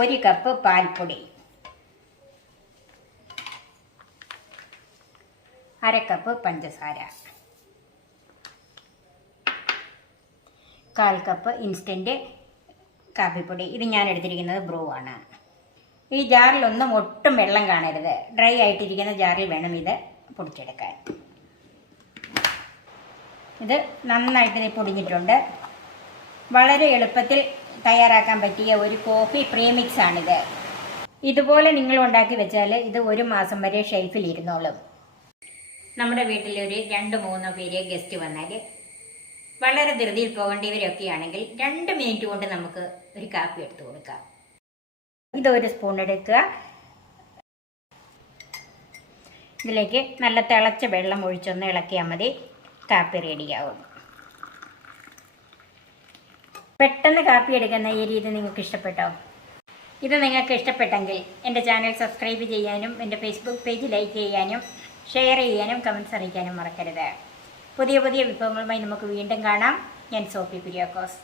1 cup പാൽപ്പൊടി, 1/2 cup പഞ്ചസാര, 1/4 cup instant കാപ്പിപ്പൊടി. ഇത് ഞാൻ എടുത്തിരിക്കുന്നത് ബ്രൂ ആണ്. ഈ ജാറിലൊന്നും ഒട്ടും വെള്ളം കാണരുത്. ഡ്രൈ ആയിട്ടിരിക്കുന്ന ജാറിൽ വേണം ഇത് പൊടിച്ചെടുക്കാൻ. ഇത് നന്നായിട്ട് പൊടിഞ്ഞിട്ടുണ്ട്. വളരെ എളുപ്പത്തിൽ തയ്യാറാക്കാൻ പറ്റിയ ഒരു കോഫി പ്രീമിക്സാണിത്. ഇതുപോലെ നിങ്ങൾ ഉണ്ടാക്കി വെച്ചാൽ ഇത് 1 മാസം വരെ ഷെൽഫിൽ ഇരുന്നോളും. നമ്മുടെ വീട്ടിലൊരു 2-3 പേര് ഗസ്റ്റ് വന്നാൽ വളരെ ധൃതിയിൽ പോകേണ്ടവരൊക്കെ ആണെങ്കിൽ 2 മിനിറ്റ് കൊണ്ട് നമുക്ക് ഒരു കാപ്പി എടുത്തു കൊടുക്കാം. ഇത് 1 സ്പൂൺ എടുക്കുക. ഇതിലേക്ക് നല്ല തിളച്ച വെള്ളം ഒഴിച്ചൊന്ന് ഇളക്കിയാൽ മതി. കാപ്പി റെഡിയാവും. പെട്ടെന്ന് കാപ്പി എടുക്കുന്ന ഈ രീതി നിങ്ങൾക്ക് ഇഷ്ടപ്പെട്ടോ? ഇത് നിങ്ങൾക്ക് ഇഷ്ടപ്പെട്ടെങ്കിൽ എൻ്റെ ചാനൽ സബ്സ്ക്രൈബ് ചെയ്യാനും എൻ്റെ ഫേസ്ബുക്ക് പേജ് ലൈക്ക് ചെയ്യാനും ഷെയർ ചെയ്യാനും കമൻറ്റ്സ് അറിയിക്കാനും മറക്കരുത്. പുതിയ പുതിയ വിഭവങ്ങളുമായി നമുക്ക് വീണ്ടും കാണാം. ഞാൻ സോഫി കുര്യാക്കോസ്.